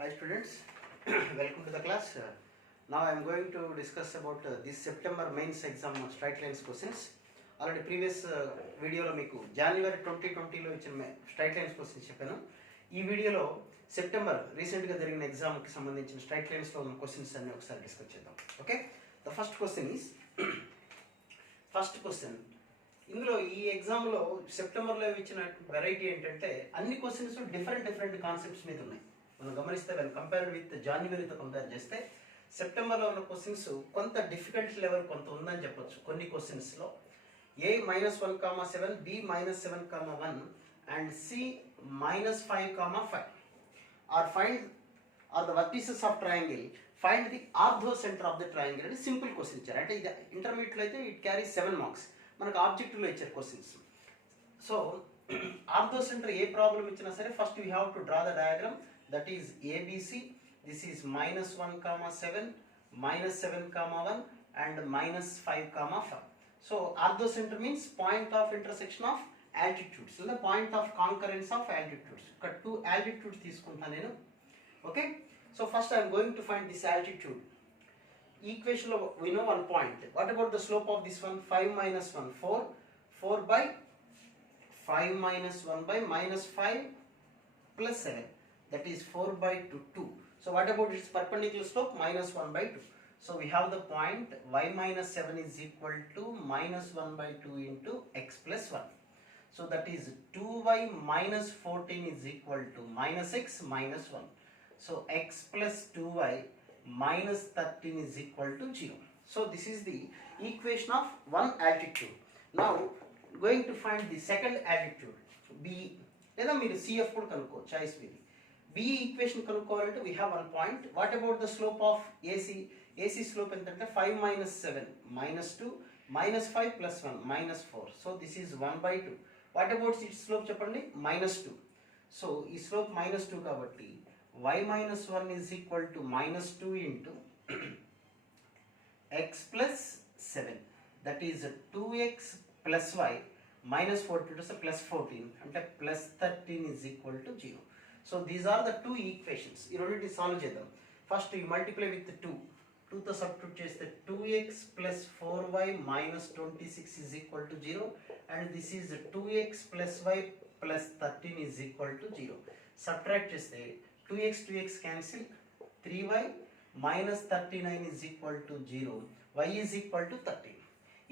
Hi students, welcome to the class. Now I am going to discuss about this September mains exam straight lines questions. Already previous video lo meeku January 2020 lo ichina straight lines questions cheppanu. ఈ వీడియోలో September రీసెంట్గా జరిగిన ఎగ్జామ్కి సంబంధించిన straight లైన్స్లో ఉన్న questions అన్ని ఒకసారి డిస్కస్ చేద్దాం. ఓకే, ద ఫస్ట్ క్వశ్చన్ ఇందులో ఈ ఎగ్జామ్లో సెప్టెంబర్లో ఇచ్చిన వెరైటీ ఏంటంటే అన్ని క్వశ్చన్స్ డిఫరెంట్ కాన్సెప్ట్స్ మీద ఉన్నాయి. మనం గమనిస్తే వెన్ కంపేర్డ్ విత్ జనవరితో కంపేర్ చేస్తే సెప్టెంబర్లో ఉన్న క్వశ్చన్స్ కొంత డిఫికల్ట్ లెవెల్ కొంత ఉందని చెప్పొచ్చు. కొన్ని క్వశ్చన్స్లో A-1,7, B-7,1 and C-5,5 are the vertices of triangle. Find the orthocenter of the triangle. అంటే సింపుల్ క్వశ్చన్ ఇచ్చారు. అంటే ఇది ఇంటర్మీడియట్లో అయితే ఇట్ క్యారీస్ 7 మార్క్స్. మనకు ఆబ్జెక్టివ్లో ఇచ్చారు క్వశ్చన్స్. సో ఆర్థోసెంటర్ ఏ ప్రాబ్లం ఇచ్చినా సరే first you have to draw the diagram. That is ABC. This is -1,7, -7,1 and -5,5. So orthocenter means point of intersection of altitudes, the point of concurrence of altitudes. ఇక్కడ 2 altitudes తీసుకుంటాను నేను. Okay, so first I am going to find this altitude. Equation lo we know one point. What about the slope of this one? 5 minus 1, 4 by 5 minus 1 by -5 plus 7, that is 4 by 2. So what about its perpendicular slope? -1 by 2. So we have the point y minus 7 is equal to -1 by 2 into x plus 1. So that is 2y minus 14 is equal to -x minus 1. So x plus 2y minus 13 is equal to 0. So this is the equation of one altitude. Now going to find the second altitude, B. లేదా మీరు CF కూడా కనుక్కో, choice మీది. B equation కనుక్కోవాలంటే we have one point. What about the slope of AC? AC slope ఎంతంటే 5 minus 7 -2 -5 plus 1 -4. So this is 1 by 2. What about its slope చెప్పండి? -2. So ఈ slope -2 కాబట్టి y minus 1 is equal to -2 into x plus 7. That is 2x plus y minus 14 is plus 14 అంటే plus 13 is equal to 0. So these are the two equations. ఈ రెండింటిని solve చేద్దాం. First you multiply with 2తో substitute చేస్తే 2x plus 4y minus 26 is equal to 0 and this is 2x plus y plus 13 is equal to 0. Subtract చేస్తే 2x cancel, 3y minus 39 is equal to 0. y is equal to 13.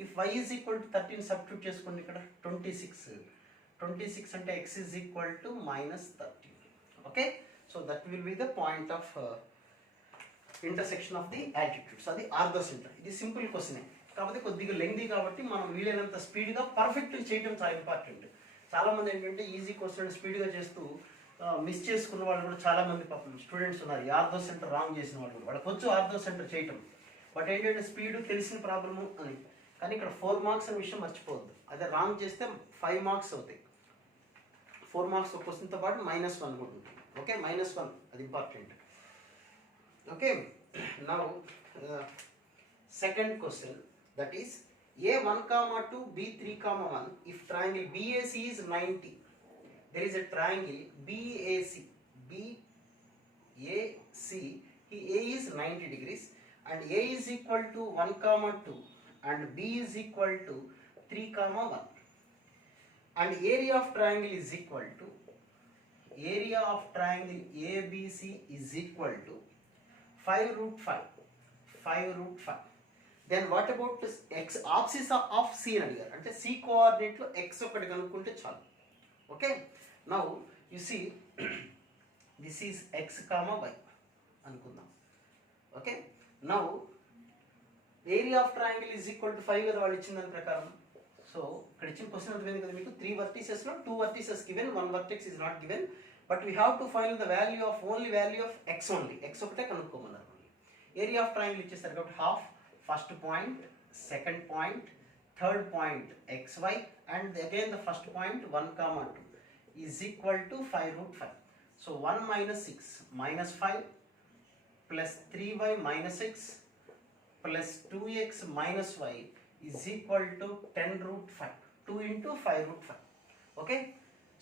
If y is equal to 13 substitute చేసుకోండి ఇక్కడ 26 అంటే x is equal to -13. Okay, so that will be the point of intersection of the altitudes. అది ఆర్థోసెంటర్. ఇది simple క్వశ్చనే, కాకపోతే కొద్దిగా lengthy కాబట్టి మనం వీలైనంత స్పీడ్గా పర్ఫెక్ట్గా చేయడం చాలా ఇంపార్టెంట్. చాలామంది ఏంటంటే ఈజీ క్వశ్చన్ స్పీడ్గా చేస్తూ మిస్ చేసుకున్న వాళ్ళు కూడా చాలామంది పాపం స్టూడెంట్స్ ఉన్నారు. ఈ ఆర్థోసెంటర్ రాంగ్ చేసిన వాళ్ళు కూడా, వాళ్ళకి వచ్చు ఆర్థోసెంటర్ చేయటం, బట్ ఏంటంటే స్పీడ్ తెలిసిన ప్రాబ్లము అని. కానీ ఇక్కడ 4 మార్క్స్ అనే విషయం మర్చిపోవద్దు. అదే రాంగ్ చేస్తే 5 మార్క్స్ అవుతాయి. 4 మార్క్స్ క్వశ్చన్తో పాటు -1 కూడా ఉంటుంది. ఓకే, -1 అది important. Okay, now second question, that is A1,2 B3,1 if triangle BAC is 90. There is a triangle BAC A is 90 degrees and A is equal to 1,2 and B is equal to 3,1 and area of triangle is equal to ABC is equal to 5√5. Then what about this x axis of C అని అడిగారు. అంటే C కోఆర్డినేట్లో x ఒకటి కనుక్కుంటే చాలు. Okay, now you see this is x, y అనుకుందాం. Okay, now area of triangle is equal to 5 కదా వాళ్ళు ఇచ్చిన దాని ప్రకారం. సో ఇక్కడ ఇచ్చిన క్వశ్చన్ అర్థమైంది కదా మీకు. 3 verticesలో 2 vertices given, 1 vertex is not given, but we have to find the value of x only. x ఒకటే కనుక్కోమన్నారు. ఏరియా ఆఫ్ ట్రయాంగిల్ ఇచ్చేస్తారు కాబట్టి half first point, second point, third point xy and again the first point 1,2 is equal to 5√5. So 1 minus 6 minus 5 plus 3y minus x plus 2x minus y is equal to 10√5. 2 into 5√5. Okay,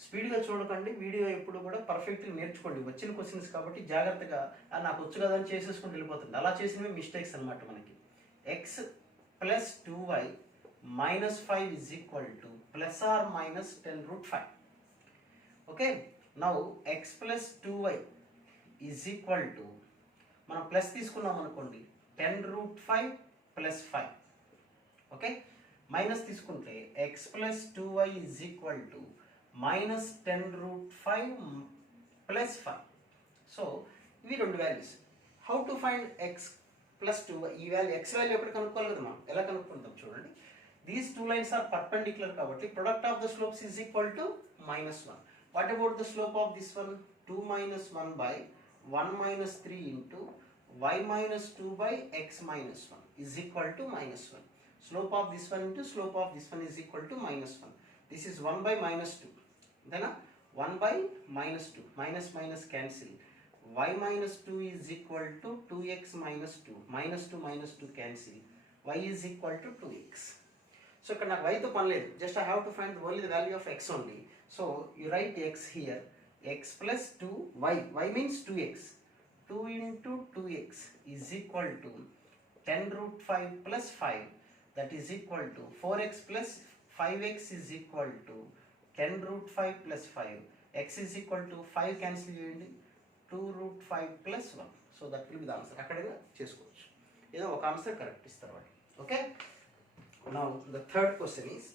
స్పీడ్గా చూడకండి, video ఎప్పుడు కూడా పర్ఫెక్ట్గా నేర్చుకోండి. వచ్చిన questions కాబట్టి జాగ్రత్తగా నాకు వచ్చు కదా అని చేసేసుకుంటూ వెళ్ళిపోతుంది. అలా చేసినవి మిస్టేక్స్ అనమాట మనకి. X plus 2y minus 5 is equal to plus or minus 10√5. Okay, now x plus 2y is equal to, మనం ప్లస్ తీసుకున్నాం అనుకోండి 10√5 ప్లస్ 5. ఓకే, మైనస్ తీసుకుంటే x plus 2y is equal to minus 10√5 plus 5. So ఇవి రెండు values. How to find x plus 2y? ఈ value X value ఎప్పుడు కనుక్కోవాలి కదా మనం. ఎలా కనుక్కుంటాం చూడండి. These two lines are perpendicular కాబట్టి product of the slopes is equal to -1. What about the slope of this one? 2 minus 1 by 1 minus 3 into y minus 2 by x minus 1 is equal to -1. Slope of this one into slope of this one is equal to -1. This is 1 by -2. Then 1 by -2. Minus minus cancel. Y minus 2 is equal to 2x minus 2. -2 minus 2 cancel. Y is equal to 2x. So ఇక్కడ నాకు y తో పని లేదు. Just I have to find only the value of x only. So you write x here. X plus 2y. Y means 2x. 2 into 2x is equal to 10√5 plus 5. That is equal to 4x plus 5x is equal to 10√5 plus 5. X is equal to 5 cancel చేయండి. 2√5 plus 1. So that will be the answer. అక్కడగా చేసుకోవచ్చు. ఏదో ఒక answer correct ఇస్తారు వాళ్ళు. Okay, now the third question is,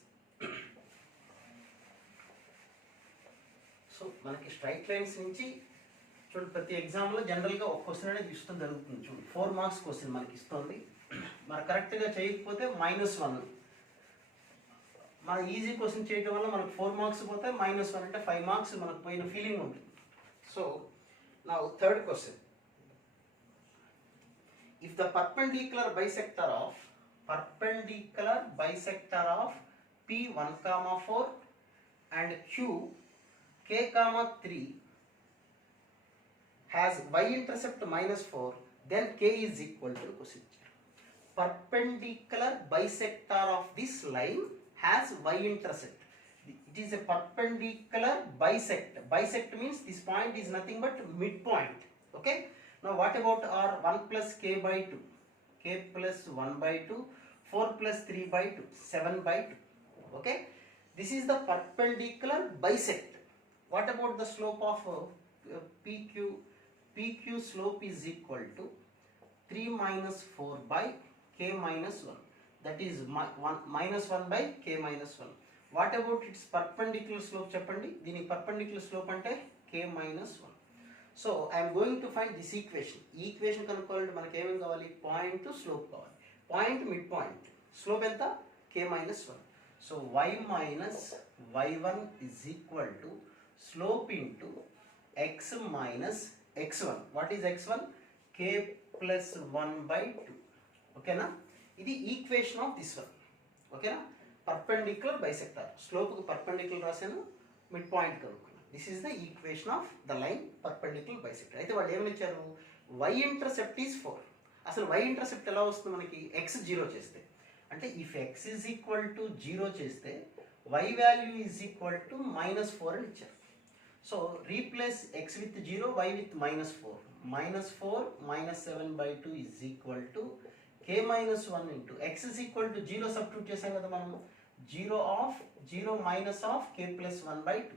so మనకి straight lines నుంచి చూడండి, ప్రతి ఎగ్జామ్లో జనరల్గా ఒక క్వశ్చన్ అనేది ఇష్టం జరుగుతుంది. చూడండి, 4 మార్క్స్ క్వశ్చన్ మనకి ఇస్తుంది. మనం కరెక్ట్గా చేయకపోతే -1. మన ఈజీ క్వశ్చన్ చేయడం వల్ల మనకు 4 మార్క్స్ పోతే -1 అంటే 5 మార్క్స్ మనకు పోయిన ఫీలింగ్ ఉంటుంది. సో నా third question, if the perpendicular bisector of P1, 4 and K, 3 has y-intercept -4, then K is equal to question. Perpendicular bisector of this line has y-intercept. It is a perpendicular bisect. Bisect means this point is nothing but midpoint. Okay. Now what about R? 1 plus K by 2. K plus 1 by 2. 4 plus 3 by 2. 7 by 2. Okay. This is the perpendicular bisect. What about the slope of PQ? PQ slope is equal to 3 minus 4 by K minus 1. That is -1 by K minus 1. What about its perpendicular slope? చెప్పండి, దీనికి perpendicular slope అంటే K minus 1. So I am going to find this equation. ఈ equation కనుక్కోవాలంటే మనకి ఏమేమి కావాలి? Point slope కావాలి. Point mid point, slope ఎంత? K minus 1. So y minus y1 is equal to slope into x minus x1. What is x1? K plus 1 by 2. ఓకేనా, ఇది equation of this one. ఓకేనా, perpendicular bisector, స్లోప్కి perpendicular రాశాను, mid point కనుక్కున్నాను. This is the equation of the line perpendicular bisector. అయితే వాళ్ళు ఏమని ఇచ్చారు? y intercept is 4. అసలు y ఇంటర్సెప్ట్ ఎలా వస్తుంది మనకి? x 0 చేస్తే, అంటే if x is equal to 0 చేస్తే y value is equal to -4 అని ఇచ్చారు. So replace x with 0, y with -4. -4 -7/2 is equal to K minus 1 into x is equal to 0 substitute చేసాం కదా మనం. 0 minus of K plus 1/2.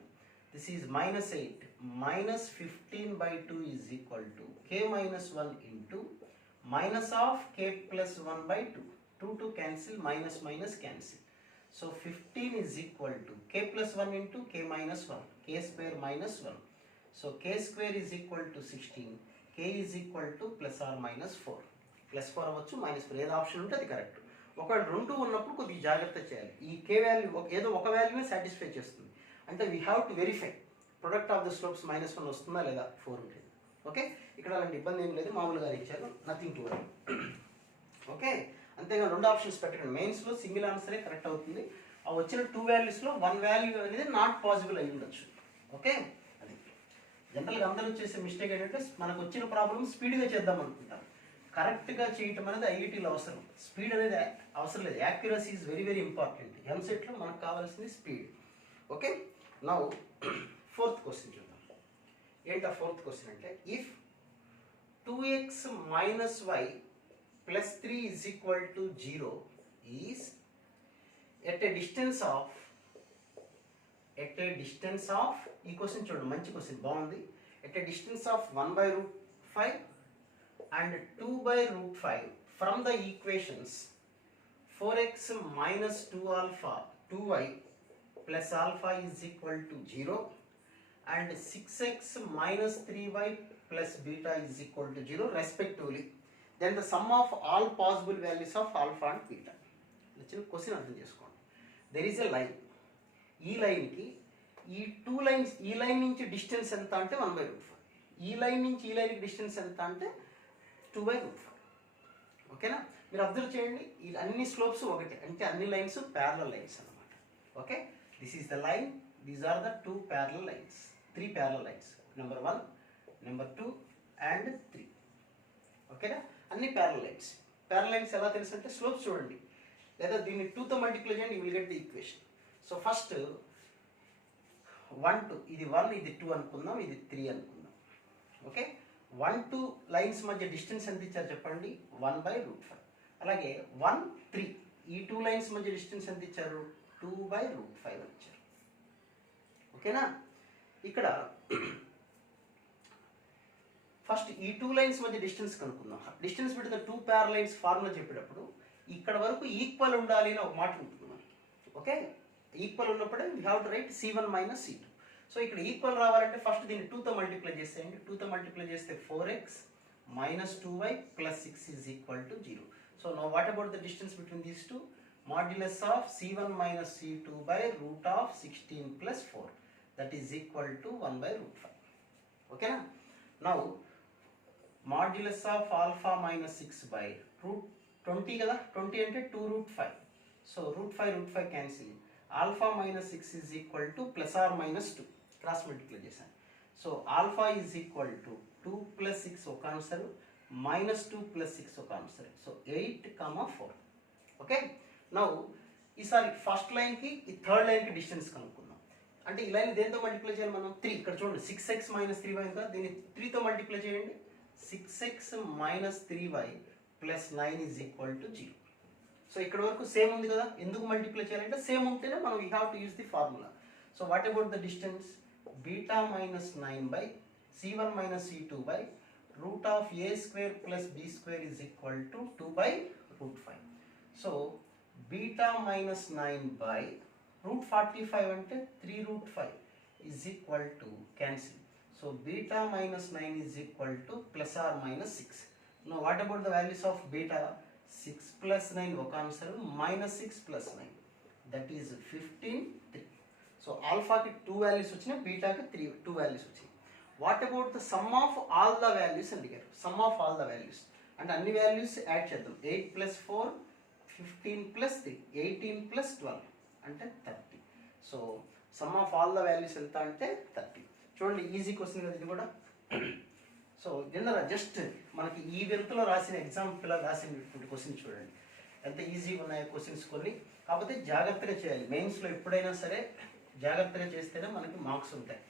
This is -8 -15/2 is equal to K minus 1 into minus of K plus 1/2. 2 cancel, minus cancel. So 15 is equal to K plus 1 into K minus 1. K square minus 1. So K square is equal to 16. K is equal to plus or minus 4. Plus 4 అవ్వచ్చు, -4, ఏదో option ఉంటే అది correct. ఒకవేళ 2 ఉన్నప్పుడు కొద్దిగా జాగ్రత్త చేయాలి. ఈ K వాల్యూ ఏదో ఒక వాల్యూనే సాటిస్ఫై చేస్తుంది. అంటే we have to verify product of the slopes -1 వస్తుందా లేదా, 4 ఉంటుంది. ఓకే, ఇక్కడ అలాంటి ఇబ్బంది ఏం లేదు, మామూలుగా ఇచ్చారు, నథింగ్ టు వరీ. ఓకే, అంతేగా 2 ఆప్షన్స్ పెట్టండి. మెయిన్స్లో సింగిల్ ఆన్సరే కరెక్ట్ అవుతుంది. ఆ వచ్చిన 2 వాల్యూస్లో 1 వాల్యూ అనేది నాట్ పాసిబుల్ అయి ఉండొచ్చు. ఓకే, అది జనరల్గా అందరూ చేసే మిస్టేక్ ఏంటంటే మనకు వచ్చిన ప్రాబ్లమ్ స్పీడ్గా చేద్దాం అనుకుంటాం. కరెక్ట్గా చేయటం అనేది ఐఐటీలో అవసరం. స్పీడ్ అనేది అవసరం లేదు, accuracy is very very important. ఎంసెట్లో మనకు కావాల్సింది speed. Okay, now fourth question చూద్దాం. ఏంటా ఫోర్త్ క్వశ్చన్ అంటే if 2x minus y plus 3 is equal to 0 is at a distance of ఈ క్వశ్చన్ చూడండి, మంచి క్వశ్చన్, బాగుంది. at a distance of 1 by root 5 and 2 by root 5 from the equations 4x minus 2 alpha 2y plus alpha is equal to 0 and 6x minus 3y plus beta is equal to 0 respectively, then the sum of all possible values of alpha and beta. చిన్న question అర్థం చేసుకోండి. There is a line, ఈ లైన్కి ఈ two lines, ఈ line నుంచి distance ఎంత అంటే 1 by root 5, ఈ లైన్ నుంచి ఈ లైన్కి డిస్టెన్స్ ఎంత అంటే 2 by root 5. ఓకేనా? మీరు అబ్జర్వ్ చేయండి, ఈ అన్ని స్లోప్స్ ఒకటే, అంటే అన్ని లైన్స్ ప్యారలల్ లైన్స్ అన్నమాట. Okay, this is the line, these are the 2 parallel lines, 3 parallel lines, number 1, number 2 and 3. ఓకేనా? అన్ని ప్యారలల్ లైన్స్. ప్యారలల్ లైన్స్ ఎలా తెలుసు అంటే స్లోప్స్ చూడండి, లేదా దీన్ని 2తో మల్టిప్లై చేయండి, you will get the equation. So first 1 2, ఇది 1 ఇది 2 అనుకుందాం, ఇది 3 అనుకుందాం. ఓకే, 1 2 లైన్స్ మధ్య డిస్టెన్స్ ఎంత ఇచ్చారు చెప్పండి, 1 by root 5. అలాగే 1 3, ఈ 2 లైన్స్ మధ్య డిస్టెన్స్ ఎంత ఇచ్చారు, 2 by root 5 అని ఇచ్చారు. ఓకేనా? ఇక్కడ ఫస్ట్ ఈ 2 లైన్స్ మధ్య డిస్టెన్స్ కనుక్కుందాం. Distance between the 2 parallel lines formula చెప్పేటప్పుడు ఇక్కడ వరకు ఈక్వల్ ఉండాలి అని ఒక మాట ఉంటుంది మనకి. ఓకే, ఈక్వల్ ఉన్నప్పుడే we have to right C1 minus C2. So ఇక్కడ ఈక్వల్ రావాలంటే ఫస్ట్ దీన్ని 2తో మల్టిప్లై చేసేయండి. 2తో మల్టిప్లై చేస్తే 4x minus 2y plus 6 is equal to 0. So now what about the distance between these two? Modulus of C1 minus C2 by root of 16 plus 4, that is equal to 1 by root 5. Okay na? Now modulus of alpha minus 6 by root 20 kada, 20 ante 2 root 5. So root 5 cancel. Alpha minus 6 is equal to plus or minus 2. Cross multiply చేశాను. So alpha is equal to 2 plus 6 ఒక answer, minus 2 plus 6 ఒక answer. So 8, 4. Okay, now ఈసారి first లైన్కి ఈ third లైన్కి distance కనుక్కుందాం. అంటే ఈ లైన్ దేంతో మల్టిప్లై చేయాలి మనం, 3. ఇక్కడ చూడండి 6x minus 3y కదా, దీన్ని 3తో మల్టిప్లై చేయండి. 6x minus 3y plus 9 is equal to 0. So ఇక్కడ వరకు సేమ్ ఉంది కదా, ఎందుకు మల్టిప్లై చేయాలంటే సేమ్ ఉంటేనే మనం we have to use the formula. So what about the distance, beta minus 9 by C1 minus C2 by root of a square plus b square is equal to 2 by root 5. So beta minus 9 by root 45 అంటే 3 root 5 is equal to cancel. So beta minus 9 is equal to plus or minus 6. Now what about the values of beta? 6 plus 9 ఒక answer, minus 6 plus 9, that is 15 3. So ఆల్ఫాకి 2 values వచ్చినాయి, బీటాకి 2 values వచ్చినాయి. What about the sum of all the values అని అడిగారు. Sum of all the values అంటే అన్ని values add చేద్దాం. 8 plus 4 15 plus 3 18 plus 12 అంటే 30. So some of all the values ఎంత అంటే 30. చూడండి ఈజీ క్వశ్చన్ కదా ఇది కూడా. సో జనరల్ జస్ట్ మనకి ఈ వింతలో రాసిన ఎగ్జామ్ పిల్లలు రాసినటువంటి క్వశ్చన్ చూడండి ఎంత ఈజీగా ఉన్నాయో క్వశ్చన్స్ కొన్ని. కాకపోతే జాగ్రత్తగా చేయాలి, మెయిన్స్లో ఎప్పుడైనా సరే జాగ్రత్తగా చేస్తేనే మనకి మార్క్స్ ఉంటాయి.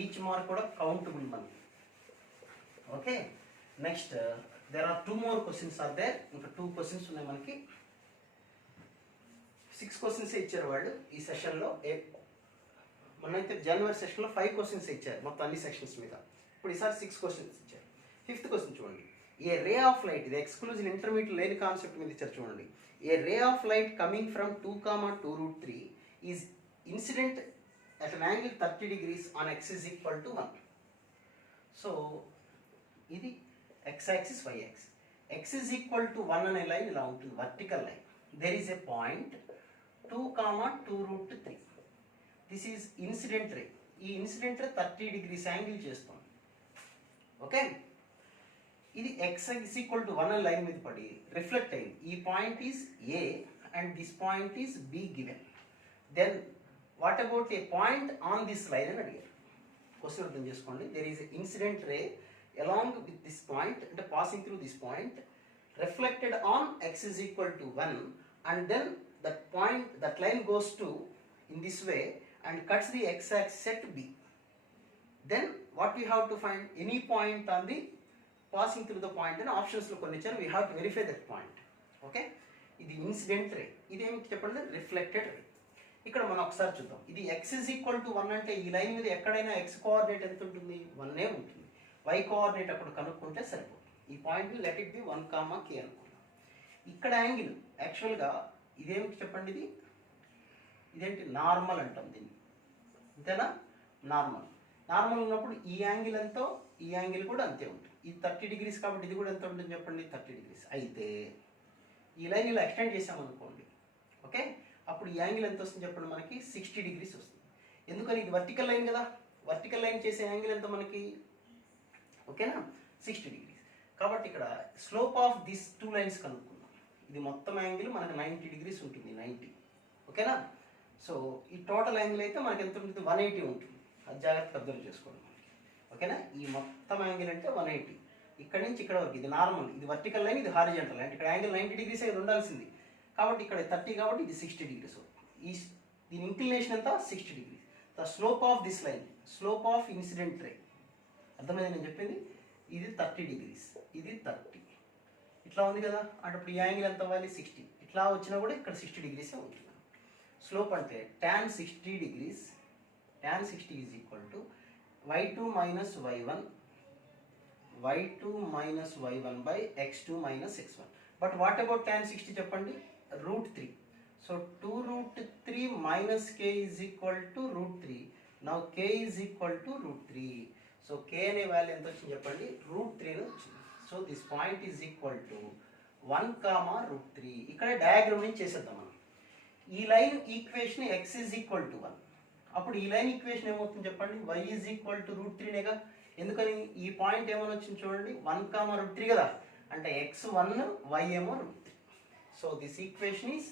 ఈచ్ మార్క్ కూడా కౌంటబుల్ మనకి. Okay, next there are 2 more questions are there. ఇంకా 2 క్వశ్చన్స్ ఉన్నాయి మనకి. 6 క్వశ్చన్స్ ఇచ్చారు వాళ్ళు ఈ సెషన్లో. మొన్నైతే జనవరి సెషన్లో 5 క్వశ్చన్స్ ఇచ్చారు మొత్తం అన్ని సెక్షన్స్ మీద. ఇప్పుడు ఈసారి 6 క్వశ్చన్స్ ఇచ్చారు. 5th క్వశ్చన్ చూడండి. ఏ రే ఆఫ్ లైట్, ఇది ఎక్స్క్లూజివ్ ఇంటర్మీడియట్ లేని కాన్సెప్ట్ మీద ఇచ్చారు చూడండి. A ray of light coming from 2, 2 root 3 is incident at an angle 30 degrees on x is equal to 1. So ఇది x axis y axis. x is equal to 1 అనే line ఇలా ఉంటుంది, vertical line. there is a point 2, 2 root 3. this is incident ray. ఈ incident ray 30 degrees angle చేస్తుంది. Okay, ఇది x is equal to 1 అనే line మీద పడి రిఫ్లెక్ట్ అయింది. ఈ point is a and this point is b given. then what about a point on this line అని అడిగారు. క్వశ్చన్ అర్థం చేసుకోండి. there is an incident ray along with this point and passing through this point reflected on x is equal to 1 and then that point, that line goes to in this way and cuts the x-axis at B. Then what we have to find? Any point on the passing through the point and options lo konni icharu, we have to verify that point. Okay, ఇది incident ray, ఇదేమిటి చెప్పండి, reflected రే. ఇక్కడ మనం ఒకసారి చూద్దాం. ఇది x is equal to 1 అంటే ఈ లైన్ మీద ఎక్కడైనా x కోఆర్డినేట్ ఎంత ఉంటుంది? 1 ఉంటుంది. y కోఆర్డినేట్ అక్కడ కనుక్కుంటే సరిపోతుంది. ఈ పాయింట్ని లెట్ ఇట్ బి 1, k అనుకున్నాం. ఇక్కడ యాంగిల్ యాక్చువల్గా ఇదేమిటి చెప్పండి, ఇదేంటి, నార్మల్ అంటాం దీన్ని, అంతేనా? నార్మల్. నార్మల్ ఉన్నప్పుడు ఈ యాంగిల్ ఎంతో ఈ యాంగిల్ కూడా అంతే ఉంటుంది. ఇది 30 degrees కాబట్టి ఇది కూడా ఎంత ఉంటుంది చెప్పండి, 30 degrees. అయితే ఈ లైన్ ఇలా ఎక్స్టెండ్ చేసామనుకోండి, ఓకే, అప్పుడు ఈ యాంగిల్ ఎంత వస్తుంది చెప్పండి, మనకి 60 degrees వస్తుంది. ఎందుకని? ఇది వర్టికల్ లైన్ కదా, వర్టికల్ లైన్ చేసే యాంగిల్ ఎంత మనకి, ఓకేనా, 60 degrees. కాబట్టి ఇక్కడ స్లోప్ ఆఫ్ దిస్ 2 lines కనుక్కుందాం. ఇది మొత్తం యాంగిల్ మనకు 90 degrees ఉంటుంది, 90, ఓకేనా. సో ఈ టోటల్ యాంగిల్ అయితే మనకి ఎంత ఉంటుంది, 180 ఉంటుంది. అది జాగ్రత్తగా అబ్జర్వ్ చేసుకోండి మనకి, ఓకేనా. ఈ మొత్తం యాంగిల్ అంటే 180, ఇక్కడ నుంచి ఇక్కడ వరకు ఇది నార్మల్, ఇది వర్టికల్ లైన్, ఇది హారిజంటల్. అంటే ఇక్కడ యాంగిల్ 90 degrees ఇది ఉండాల్సింది, కాబట్టి ఇక్కడ 30 కాబట్టి ఇది 60 degrees. ఈ దీని ఇంక్లినేషన్ ఎంత, 60 degrees. The slope of this line, slope of incident ray, అర్థమైంది నేను చెప్పింది, ఇది 30 degrees, ఇది 30, ఇట్లా ఉంది కదా. అంటే ఇప్పుడు ఈ యాంగిల్ ఎంత అవ్వాలి, 60. ఇట్లా వచ్చినా కూడా ఇక్కడ 60 degrees ఉంటుంది. స్లోప్ అంటే tan 60 degrees, tan 60 is equal to y2 minus y1, y2 minus y1 by x2 minus x1. But what about tan 60 చెప్పండి, √3. So 2√3 minus k is equal to √3. Now k is equal to √3. So k అనే value ఎంత వచ్చింది చెప్పండి, √3 వచ్చింది. So this point is equal to 1, √3. ఇక్కడ diagram నుంచి చేసేద్దాం మనం. ఈ line equation x is equal to 1. అప్పుడు ఈ లైన్ ఈక్వేషన్ ఏమవుతుంది చెప్పండి, y is equal to √3నేగా. ఎందుకని? ఈ పాయింట్ ఏమని వచ్చింది చూడండి, 1, √3 కదా, అంటే x1, y ఏమో √3. So this equation is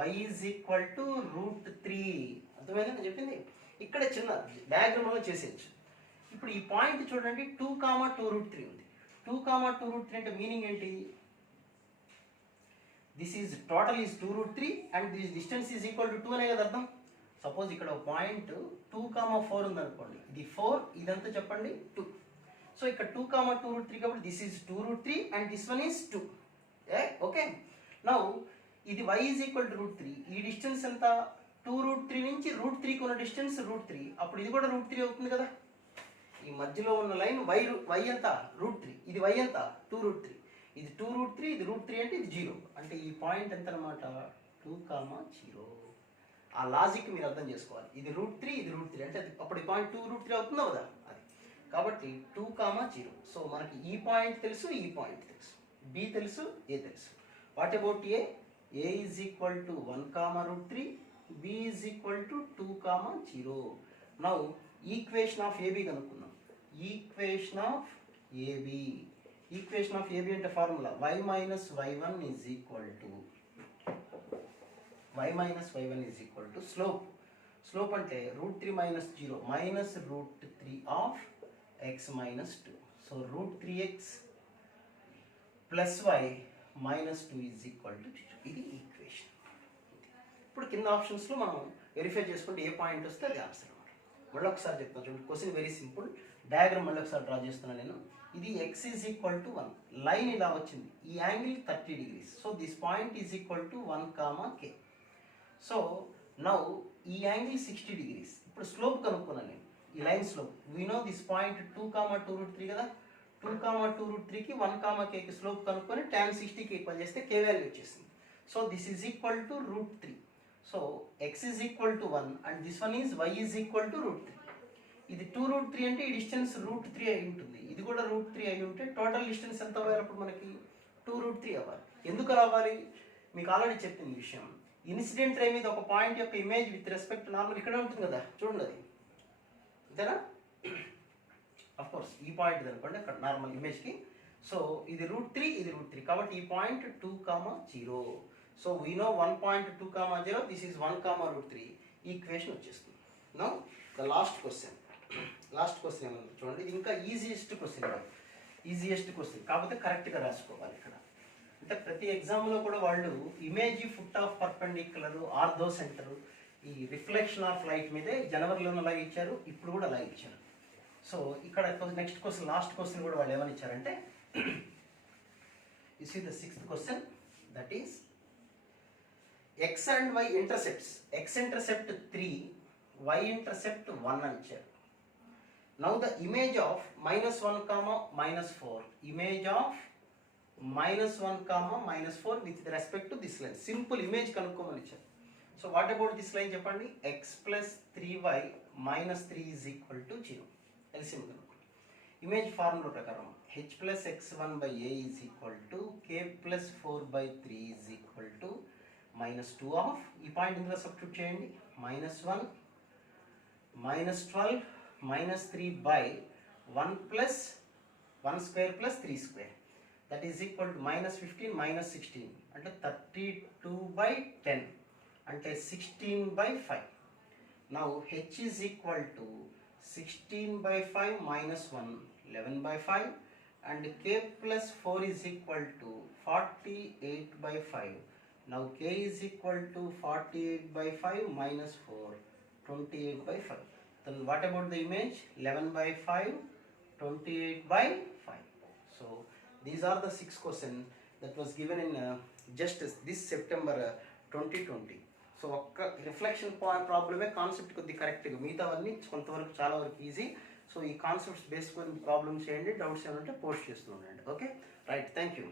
y is equal to √3. అర్థమైంది నేను చెప్పింది? ఇక్కడ చిన్న డయాగ్రామ్లో చేసేయచ్చు. ఇప్పుడు ఈ పాయింట్ చూడండి, 2, 2√3 ఉంది. 2, 2√3 అంటే మీనింగ్ ఏంటి? This is total is 2√3 and this distance is equal to 2 అనే కదా అర్థం. సపోజ్ ఇక్కడ ఒక పాయింట్ 2, 4 ఉందనుకోండి, ఇది 4, ఇదంతా చెప్పండి 2. సో ఇక్కడ 2, 2√3 కాబట్టి this is 2√3 and this one is 2. Okay, now ఇది y ఈజ్ ఈక్వల్ టు √3. ఈ డిస్టెన్స్ ఎంత, 2√3 నుంచి √3కి ఉన్న డిస్టెన్స్ √3. అప్పుడు ఇది కూడా √3 అవుతుంది కదా. ఈ మధ్యలో ఉన్న లైన్ y ఎంత, √3. ఇది y ఎంత, 2√3. ఇది 2√3, ఇది √3 అంటే ఇది 0. అంటే ఈ పాయింట్ ఎంత అనమాట, 2, 0. ఆ లాజిక్ మీరు అర్థం చేసుకోవాలి. ఇది √3, ఇది √3 అంటే అప్పుడు ఈ పాయింట్ 2√3 అవుతుందో కదా అది. కాబట్టి 2, 0. సో మనకి ఈ పాయింట్ తెలుసు, ఈ పాయింట్ తెలుసు, b తెలుసు, a తెలుసు. What about a? a is equal to 1, √3, b is equal to 2, 0. Now equation of ab కనుక్కుందాం. Equation of ab, equation of ab అంటే formula y minus y1 is equal to y minus y1 is equal to slope. Slope అంటే √3 minus 0 minus √3 of x minus 2. So √3x plus y minus 2 is equal to 0. ఇది equation. ఇప్పుడు కింద ఆప్షన్స్లో మనం verify చేసుకుంటే ఏ point వస్తే అది answer అన్నమాట. మళ్ళీ ఒకసారి చెప్తాను చూడండి, క్వశ్చన్ వెరీ సింపుల్. డయాగ్రామ్ మళ్ళీ ఒకసారి డ్రా చేస్తున్నాను నేను. ఇది x is equal to 1, line ఇలా వచ్చింది, ఈ angle 30 degrees. So this point is equal to 1, k. So now ఈ యాంగిల్ 60 degrees. ఇప్పుడు స్లోప్ కనుక్కున్నాను నేను, ఈ line slope. We know this point 2, 2√3 కదా. 2, 2√3కి 1, kకి స్లోప్ కనుక్కొని tan 60కి ఈక్వల్ చేస్తే k వాల్యూ వచ్చేసింది. So this is equal to √3. So x is equal to 1 and this one is y is equal to √3. ఇది 2√3 అంటే ఈ డిస్టెన్స్ √3 అయి ఉంటుంది, ఇది కూడా √3 అయి ఉంటే టోటల్ డిస్టెన్స్ ఎంత అవ్వాలి అప్పుడు మనకి, 2√3 అవ్వాలి. ఎందుకు రావాలి? మీకు ఆల్రెడీ చెప్పింది విషయం. ఇన్సిడెంట్ రే మీద ఒక పాయింట్ యొక్క ఇమేజ్ విత్ రెస్పెక్ట్ నార్మల్ ఇక్కడ ఉంటుంది కదా, చూడండి అది అంతేనా. అఫ్ కోర్స్ ఈ పాయింట్ అనుకోండి అక్కడ నార్మల్ ఇమేజ్కి. సో ఇది √3, ఇది √3 కాబట్టి ఈ point 2, 0. So we know 1.2, 0. This is 1, √3. Equation వచ్చేస్తుంది. నౌ ద లాస్ట్ క్వశ్చన్ ఏమన్నా చూడండి, ఇది ఇంకా ఈజియెస్ట్ క్వశ్చన్ కాకపోతే కరెక్ట్గా రాసుకోవాలి ఇక్కడ. అంటే ప్రతి ఎగ్జామ్లో కూడా వాళ్ళు image foot of perpendicular, ortho centre ఈ రిఫ్లెక్షన్ ఆఫ్ లైట్ మీదే జనవరిలోనూ అలాగే ఇచ్చారు, ఇప్పుడు కూడా అలాగే ఇచ్చారు. సో ఇక్కడ నెక్స్ట్ క్వశ్చన్, లాస్ట్ క్వశ్చన్ కూడా వాళ్ళు ఏమని ఇచ్చారంటే you see the sixth question, that is x and y intercepts, x intercept 3, y intercept 1 అని ఇచ్చారు. Now the image of -1 comma -4, image of -1 comma -4 with respect to this line, simple image కనుక్కోమని ఇచ్చారు. So what about this line చెప్పండి, x plus 3y minus 3 is equal to 0. LCM కనుక్కోండి. Image formula ప్రకారం h plus x1 by a is equal to k plus 4 by 3 is equal to -2 of, ఈ point ఇందులో substitute చేయండి, -1 -12 -3 by 1 plus 1 square plus 3 square, that is equal to -15 -16 అంటే 32 by 10 అంటే 16 by 5. Now h is equal to 16 by 5 minus 1, 11 by 5, and k plus 4 is equal to 48 by 5. Now k is equal to 48 by 5 minus 4, 28 by 5. Then what about the image? 11 by 5, 28 by 5. So these are the 6 questions that was given in just this September 2020. So ఒక్క reflection ప్రాబ్లమే concept కొద్ది కరెక్ట్గా, మిగతావన్నీ కొంతవరకు చాలా వరకు easy. So ఈ concepts బేస్కొని problem చేయండి, డౌట్స్ ఏమంటే పోస్ట్ చేస్తూ ఉండండి. Okay, right, thank you.